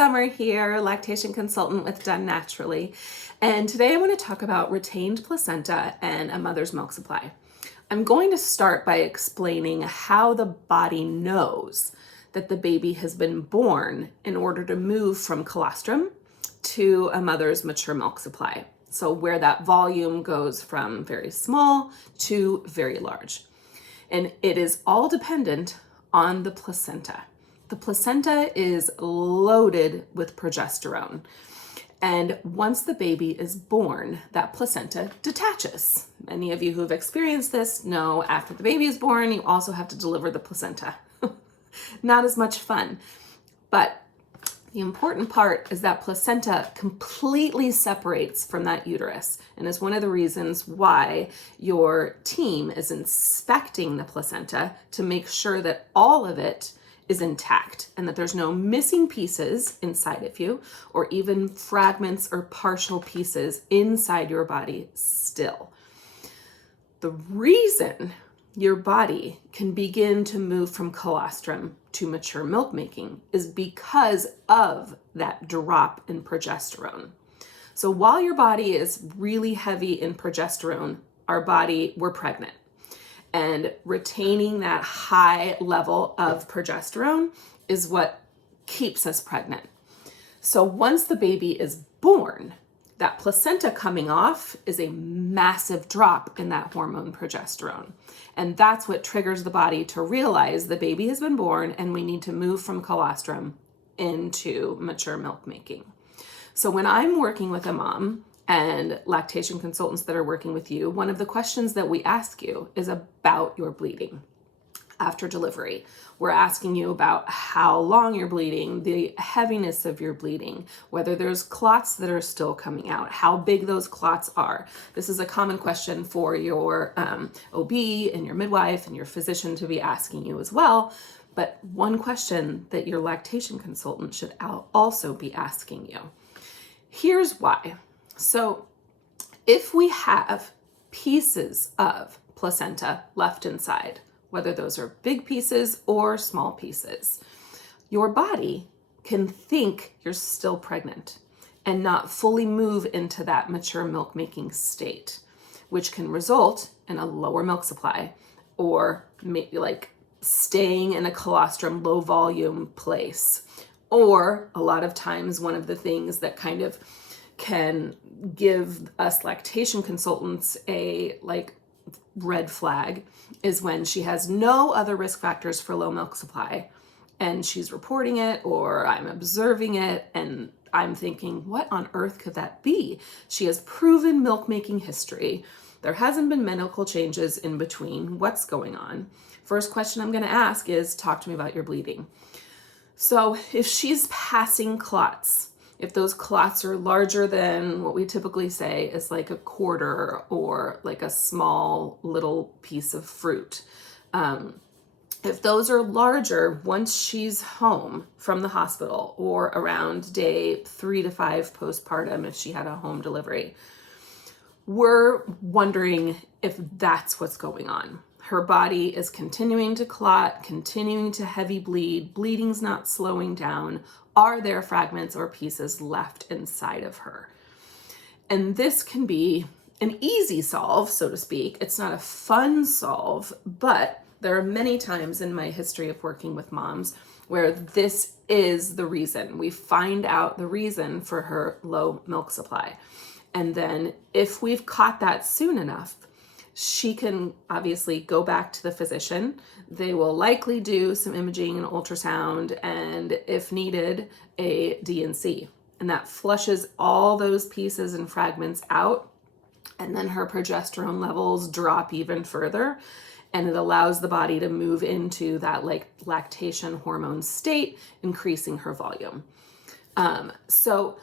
Summer here, lactation consultant with Done Naturally. And today I want to talk about retained placenta and a mother's milk supply. I'm going to start by explaining how the body knows that the baby has been born in order to move from colostrum to a mother's mature milk supply. So where that volume goes from very small to very large. And it is all dependent on the placenta. The placenta is loaded with progesterone. And once the baby is born, that placenta detaches. Many of you who have experienced this know after the baby is born, you also have to deliver the placenta. Not as much fun. But the important part is that placenta completely separates from that uterus and is one of the reasons why your team is inspecting the placenta to make sure that all of it is intact and that there's no missing pieces inside of you or even fragments or partial pieces inside your body still. The reason your body can begin to move from colostrum to mature milk making is because of that drop in progesterone. So while your body is really heavy in progesterone, we're pregnant. And retaining that high level of progesterone is what keeps us pregnant. So once the baby is born, that placenta coming off is a massive drop in that hormone progesterone. And that's what triggers the body to realize the baby has been born and we need to move from colostrum into mature milk making. So when I'm working with a mom and lactation consultants that are working with you, one of the questions that we ask you is about your bleeding after delivery. We're asking you about how long you're bleeding, the heaviness of your bleeding, whether there's clots that are still coming out, how big those clots are. This is a common question for your OB and your midwife and your physician to be asking you as well. But one question that your lactation consultant should also be asking you. Here's why. So if we have pieces of placenta left inside, whether those are big pieces or small pieces, your body can think you're still pregnant and not fully move into that mature milk making state, which can result in a lower milk supply or maybe like staying in a colostrum low volume place. Or a lot of times one of the things that kind of can give us lactation consultants a red flag is when she has no other risk factors for low milk supply and she's reporting it or I'm observing it and I'm thinking, what on earth could that be? She has proven milk making history. There hasn't been medical changes in between. What's going on? First question I'm going to ask is, talk to me about your bleeding. So if she's passing clots, if those clots are larger than what we typically say is like a quarter or like a small little piece of fruit, if those are larger once she's home from the hospital or around day 3 to 5 postpartum, if she had a home delivery, we're wondering if that's what's going on. Her body is continuing to clot, continuing to heavy bleed, bleeding's not slowing down. Are there fragments or pieces left inside of her? And this can be an easy solve, so to speak. It's not a fun solve, but there are many times in my history of working with moms where this is the reason. We find out the reason for her low milk supply. And then if we've caught that soon enough, she can obviously go back to the physician. They will likely do some imaging and ultrasound and if needed, a D&C. And that flushes all those pieces and fragments out. And then her progesterone levels drop even further. And it allows the body to move into that lactation hormone state, increasing her volume. So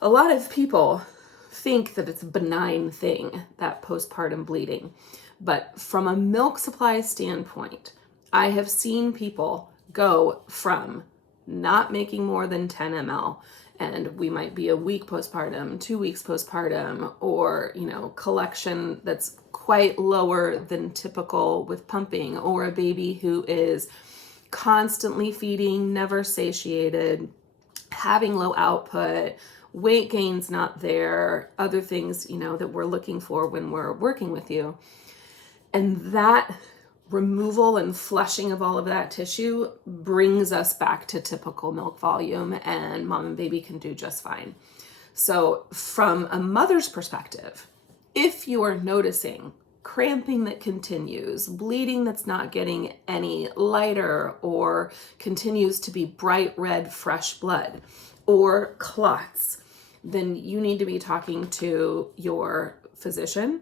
a lot of people think that it's a benign thing, that postpartum bleeding. But from a milk supply standpoint, I have seen people go from not making more than 10 ml, and we might be a week postpartum, 2 weeks postpartum, or, collection that's quite lower than typical with pumping, or a baby who is constantly feeding, never satiated, having low output, weight gain's not there, other things, that we're looking for when we're working with you. And that removal and flushing of all of that tissue brings us back to typical milk volume, and mom and baby can do just fine. So from a mother's perspective, if you are noticing cramping that continues, bleeding that's not getting any lighter or continues to be bright red fresh blood, or clots, then you need to be talking to your physician,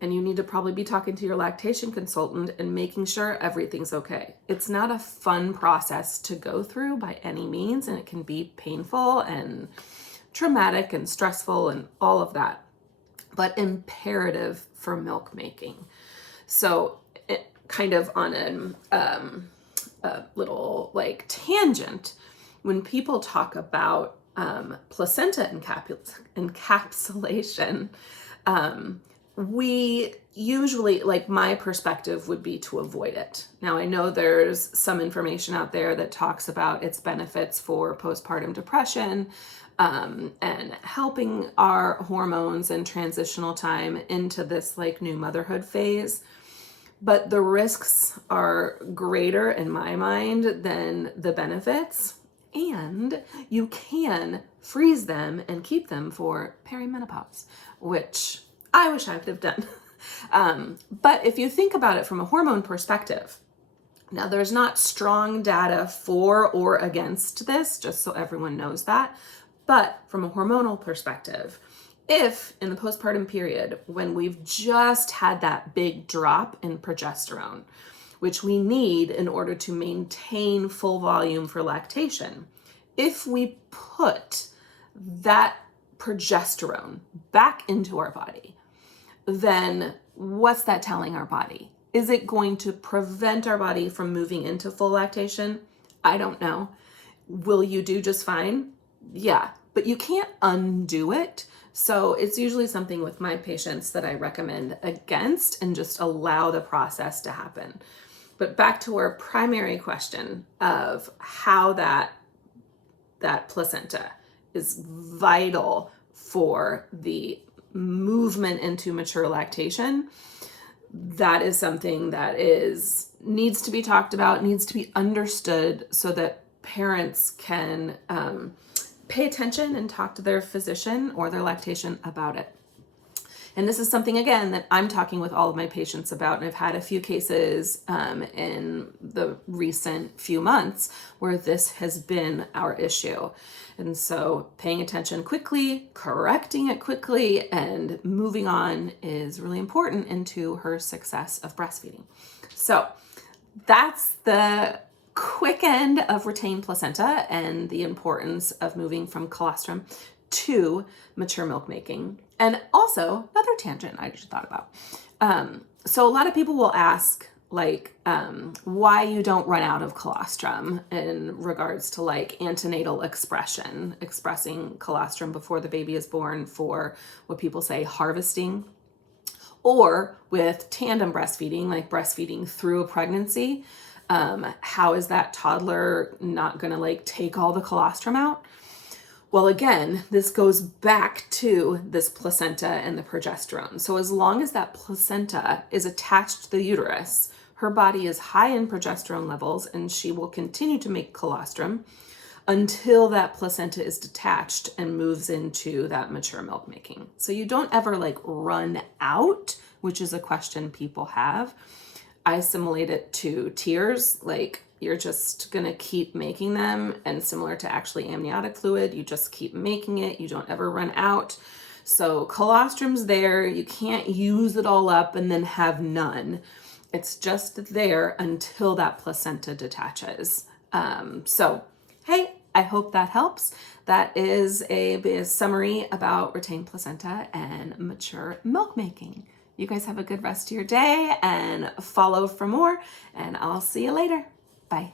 and you need to probably be talking to your lactation consultant and making sure everything's okay. It's not a fun process to go through by any means, and it can be painful and traumatic and stressful and all of that, but imperative for milk making. So it kind of on a little like tangent, when people talk about placenta encapsulation, we usually, like, my perspective would be to avoid it. Now, I know there's some information out there that talks about its benefits for postpartum depression, and helping our hormones and transitional time into this like new motherhood phase. But the risks are greater in my mind than the benefits, and you can freeze them and keep them for perimenopause, which I wish I would have done. But if you think about it from a hormone perspective, now there's not strong data for or against this, just so everyone knows that. But from a hormonal perspective, if in the postpartum period, when we've just had that big drop in progesterone, which we need in order to maintain full volume for lactation, if we put that progesterone back into our body, then what's that telling our body? Is it going to prevent our body from moving into full lactation? I don't know. Will you do just fine? Yeah, but you can't undo it. So it's usually something with my patients that I recommend against and just allow the process to happen. But back to our primary question of how that placenta is vital for the movement into mature lactation. That is something that needs to be talked about, needs to be understood, so that parents can pay attention and talk to their physician or their lactation about it. And this is something, again, that I'm talking with all of my patients about, and I've had a few cases in the recent few months where this has been our issue. And so paying attention quickly, correcting it quickly, and moving on is really important into her success of breastfeeding. So that's the quick end of retained placenta and the importance of moving from colostrum to mature milk making. And also, another tangent I just thought about. So a lot of people will ask, like, why you don't run out of colostrum in regards to like antenatal expressing colostrum before the baby is born for what people say harvesting, or with tandem breastfeeding, like breastfeeding through a pregnancy. How is that toddler not gonna like take all the colostrum out? Well, again, this goes back to this placenta and the progesterone. So as long as that placenta is attached to the uterus, her body is high in progesterone levels, and she will continue to make colostrum until that placenta is detached and moves into that mature milk making. So you don't ever like run out, which is a question people have. I assimilate it to tears, like you're just gonna keep making them, and similar to actually amniotic fluid, you just keep making it, you don't ever run out. So colostrum's there, you can't use it all up and then have none. It's just there until that placenta detaches. So, hey, I hope that helps. That is a summary about retained placenta and mature milk making. You guys have a good rest of your day and follow for more, and I'll see you later. Bye.